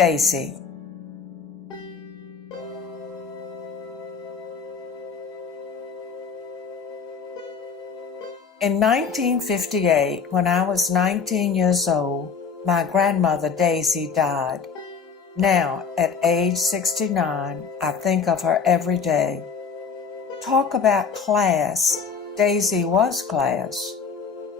Daisy. In 1958, when I was 19 years old, my grandmother Daisy died. Now, at age 69, I think of her every day. Talk about class. Daisy was class.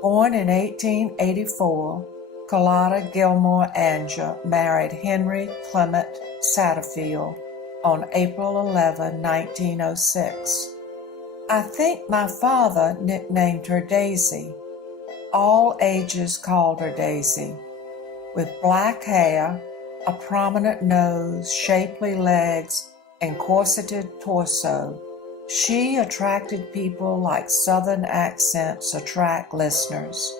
Born in 1884, Carlotta Gilmore Anger married Henry Clement Satterfield on April 11, 1906. I think my father nicknamed her Daisy. All ages called her Daisy. With black hair, a prominent nose, shapely legs, and corseted torso, she attracted people like Southern accents attract listeners.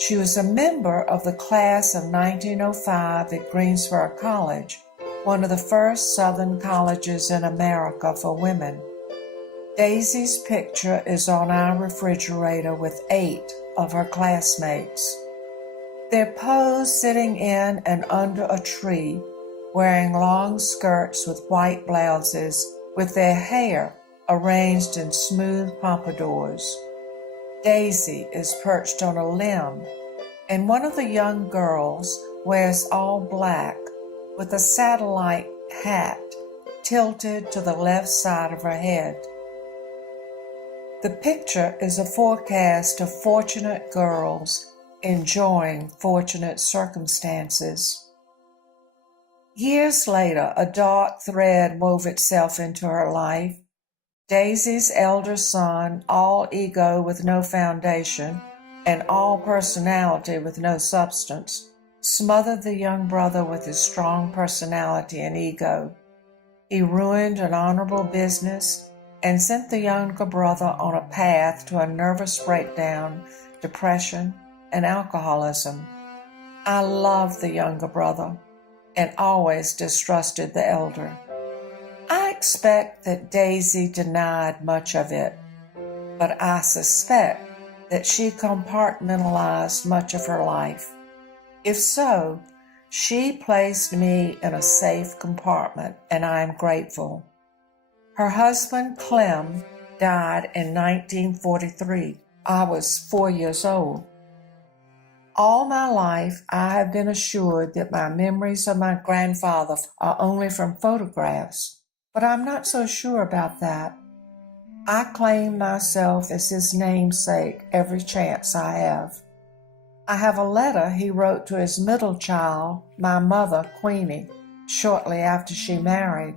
She was a member of the class of 1905 at Greensboro College, one of the first Southern colleges in America for women. Daisy's picture is on our refrigerator with 8 of her classmates. They're posed sitting in and under a tree, wearing long skirts with white blouses, with their hair arranged in smooth pompadours. Daisy is perched on a limb, and one of the young girls wears all black with a satellite hat tilted to the left side of her head. The picture is a forecast of fortunate girls enjoying fortunate circumstances. Years later, a dark thread wove itself into her life. Daisy's elder son, all ego with no foundation, and all personality with no substance, smothered the young brother with his strong personality and ego. He ruined an honorable business and sent the younger brother on a path to a nervous breakdown, depression, and alcoholism. I loved the younger brother and always distrusted the elder. I expect that Daisy denied much of it, but I suspect that she compartmentalized much of her life. If so, she placed me in a safe compartment, and I am grateful. Her husband, Clem, died in 1943. I was 4 years old. All my life, I have been assured that my memories of my grandfather are only from photographs, but I'm not so sure about that. I claim myself as his namesake every chance I have. I have a letter he wrote to his middle child, my mother, Queenie, shortly after she married.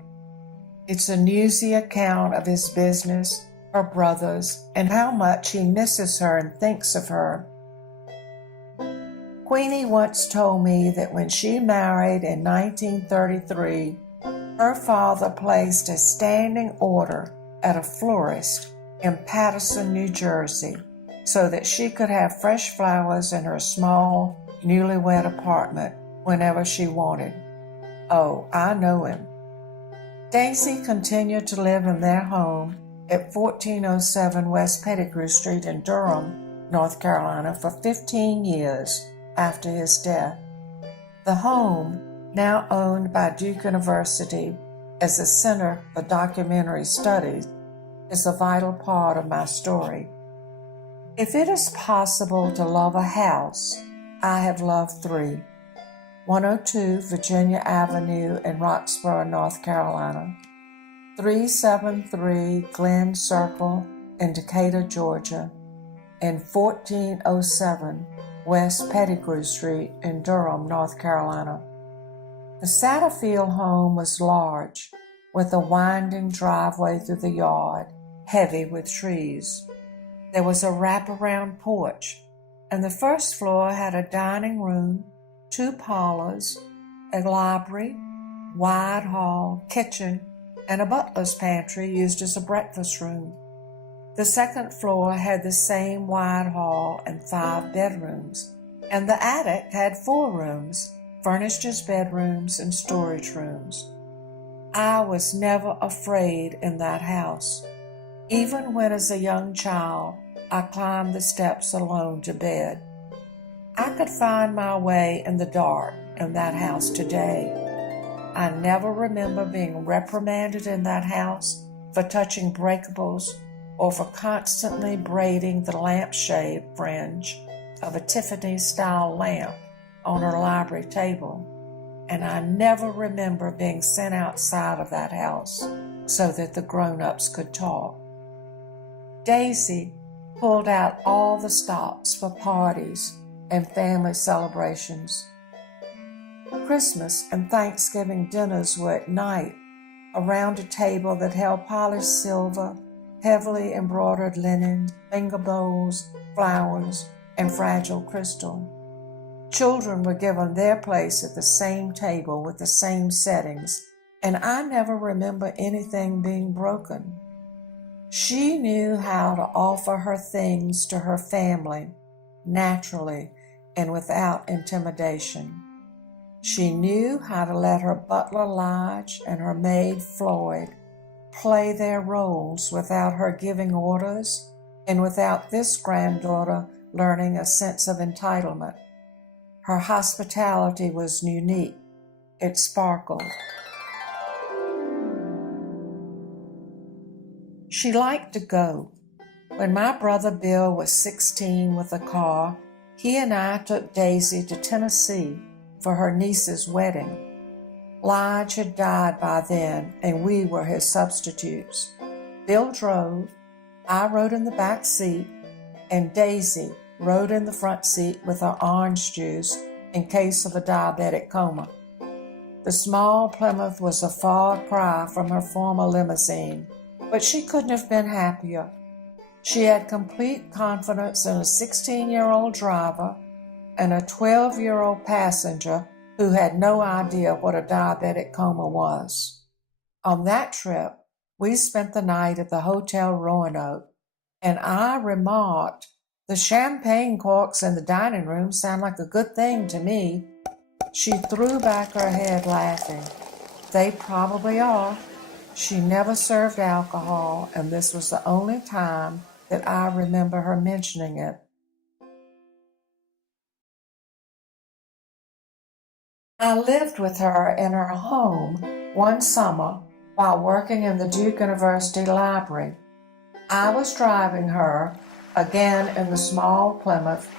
It's a newsy account of his business, her brothers, and how much he misses her and thinks of her. Queenie once told me that when she married in 1933, her father placed a standing order at a florist in Paterson, New Jersey, so that she could have fresh flowers in her small, newlywed apartment whenever she wanted. Oh, I know him. Daisy continued to live in their home at 1407 West Pettigrew Street in Durham, North Carolina, for 15 years after his death. The home, now owned by Duke University as a Center for Documentary Studies, is a vital part of my story. If it is possible to love a house, I have loved 3. 102 Virginia Avenue in Roxborough, North Carolina, 373 Glen Circle in Decatur, Georgia, and 1407 West Pettigrew Street in Durham, North Carolina. The Satterfield home was large, with a winding driveway through the yard, heavy with trees. There was a wraparound porch, and the first floor had a dining room, 2 parlors, a library, wide hall, kitchen, and a butler's pantry used as a breakfast room. The second floor had the same wide hall and 5 bedrooms, and the attic had 4 rooms, furnished as bedrooms and storage rooms. I was never afraid in that house. Even when as a young child, I climbed the steps alone to bed. I could find my way in the dark in that house today. I never remember being reprimanded in that house for touching breakables or for constantly braiding the lampshade fringe of a Tiffany-style lamp on her library table. And I never remember being sent outside of that house so that the grown-ups could talk. Daisy pulled out all the stops for parties and family celebrations. Christmas and Thanksgiving dinners were at night around a table that held polished silver, heavily embroidered linen, finger bowls, flowers, and fragile crystal. Children were given their place at the same table with the same settings, and I never remember anything being broken. She knew how to offer her things to her family naturally and without intimidation. She knew how to let her butler Lodge and her maid Floyd play their roles without her giving orders and without this granddaughter learning a sense of entitlement. Her hospitality was unique. It sparkled. She liked to go. When my brother Bill was 16 with a car, he and I took Daisy to Tennessee for her niece's wedding. Lodge had died by then, and we were his substitutes. Bill drove, I rode in the back seat, and Daisy rode in the front seat with her orange juice in case of a diabetic coma. The small Plymouth was a far cry from her former limousine, but she couldn't have been happier. She had complete confidence in a 16-year-old driver and a 12-year-old passenger who had no idea what a diabetic coma was. On that trip, we spent the night at the Hotel Roanoke, and I remarked, "The champagne corks in the dining room sound like a good thing to me." She threw back her head laughing. "They probably are." She never served alcohol, and this was the only time that I remember her mentioning it. I lived with her in her home one summer while working in the Duke University Library. I was driving her, again in the small Plymouth,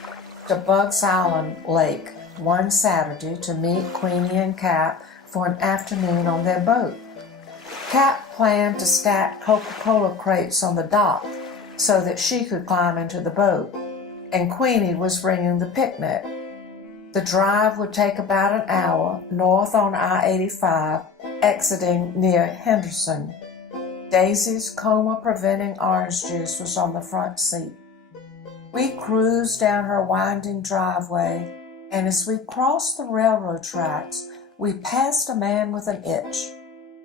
to Bugs Island Lake one Saturday to meet Queenie and Cap for an afternoon on their boat. Cap planned to stack Coca-Cola crates on the dock so that she could climb into the boat, and Queenie was bringing the picnic. The drive would take about an hour north on I-85, exiting near Henderson. Daisy's coma-preventing orange juice was on the front seat. We cruised down her winding driveway, and as we crossed the railroad tracks, we passed a man with an itch.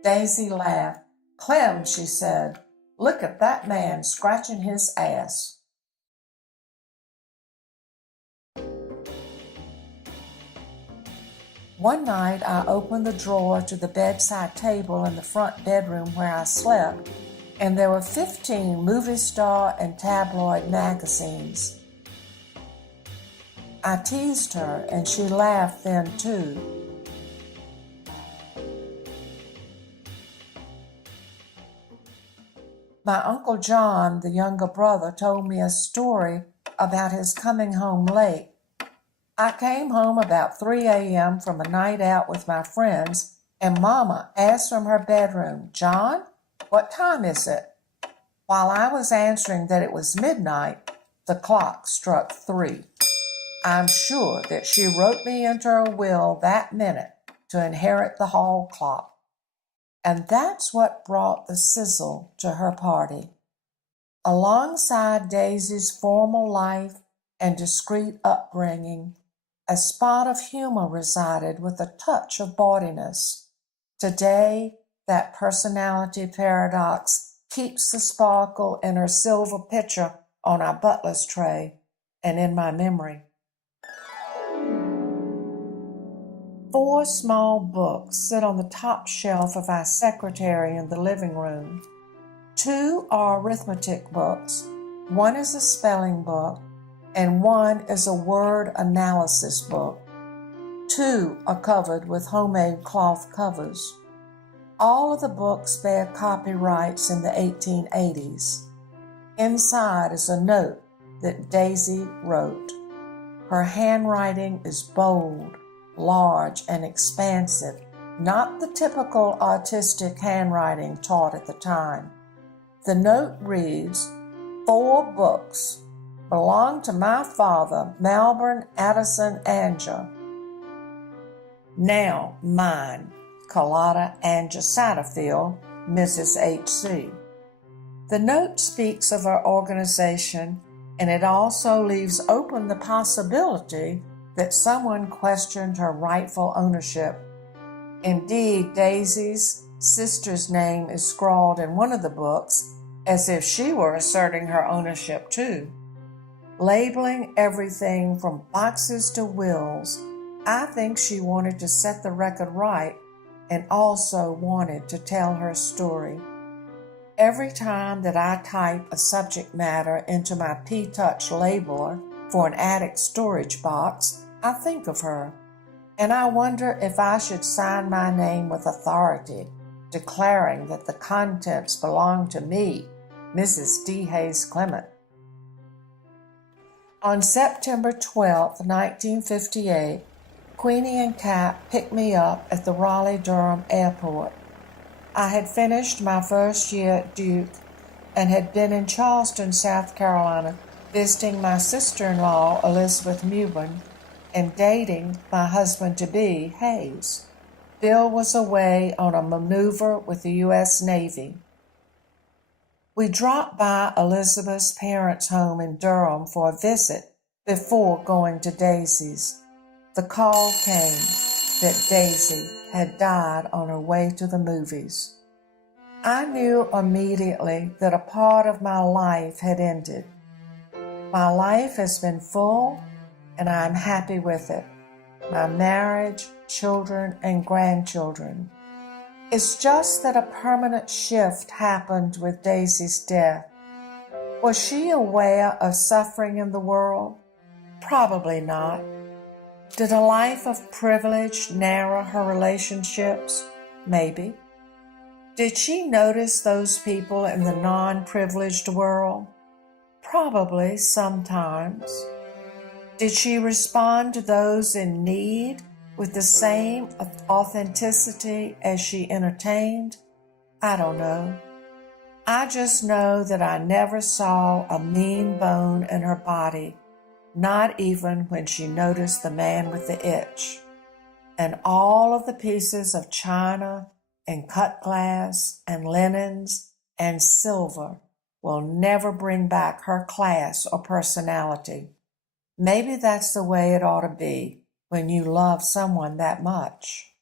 Daisy laughed. "Clem," she said, "look at that man scratching his ass." One night I opened the drawer to the bedside table in the front bedroom where I slept, and there were 15 movie star and tabloid magazines. I teased her, and she laughed then too. My Uncle John, the younger brother, told me a story about his coming home late. "I came home about 3 a.m. from a night out with my friends, and Mama asked from her bedroom, 'John, what time is it?' While I was answering that it was midnight, the clock struck 3. I'm sure that she wrote me into her will that minute to inherit the hall clock. And that's what brought the sizzle to her party. Alongside Daisy's formal life and discreet upbringing, a spot of humor resided with a touch of bawdiness. Today, that personality paradox keeps the sparkle in her silver pitcher on our butler's tray and in my memory. 4 small books sit on the top shelf of our secretary in the living room. 2 are arithmetic books, 1 is a spelling book, and 1 is a word analysis book. 2 are covered with homemade cloth covers. All of the books bear copyrights in the 1880s. Inside is a note that Daisy wrote. Her handwriting is bold, large, and expansive, not the typical artistic handwriting taught at the time. The note reads, 4 books belong to my father, Melbourne Addison Anger. Now mine, Carlotta Anger Satterfield, Mrs. H.C. The note speaks of her organization, and it also leaves open the possibility that someone questioned her rightful ownership. Indeed, Daisy's sister's name is scrawled in one of the books as if she were asserting her ownership too. Labeling everything from boxes to wills, I think she wanted to set the record right and also wanted to tell her story. Every time that I type a subject matter into my P-Touch labeler for an attic storage box, I think of her, and I wonder if I should sign my name with authority, declaring that the contents belong to me, Mrs. D. Hayes Clement. On September 12, 1958, Queenie and Kat picked me up at the Raleigh-Durham airport. I had finished my first year at Duke and had been in Charleston, South Carolina, visiting my sister-in-law, Elizabeth Mewburn, and dating my husband-to-be, Hayes. Bill was away on a maneuver with the U.S. Navy. We dropped by Elizabeth's parents' home in Durham for a visit before going to Daisy's. The call came that Daisy had died on her way to the movies. I knew immediately that a part of my life had ended. My life has been full, and I'm happy with it. My marriage, children, and grandchildren. It's just that a permanent shift happened with Daisy's death. Was she aware of suffering in the world? Probably not. Did a life of privilege narrow her relationships? Maybe. Did she notice those people in the non-privileged world? Probably sometimes. Did she respond to those in need with the same authenticity as she entertained? I don't know. I just know that I never saw a mean bone in her body, not even when she noticed the man with the itch. And all of the pieces of china and cut glass and linens and silver will never bring back her class or personality. Maybe that's the way it ought to be when you love someone that much.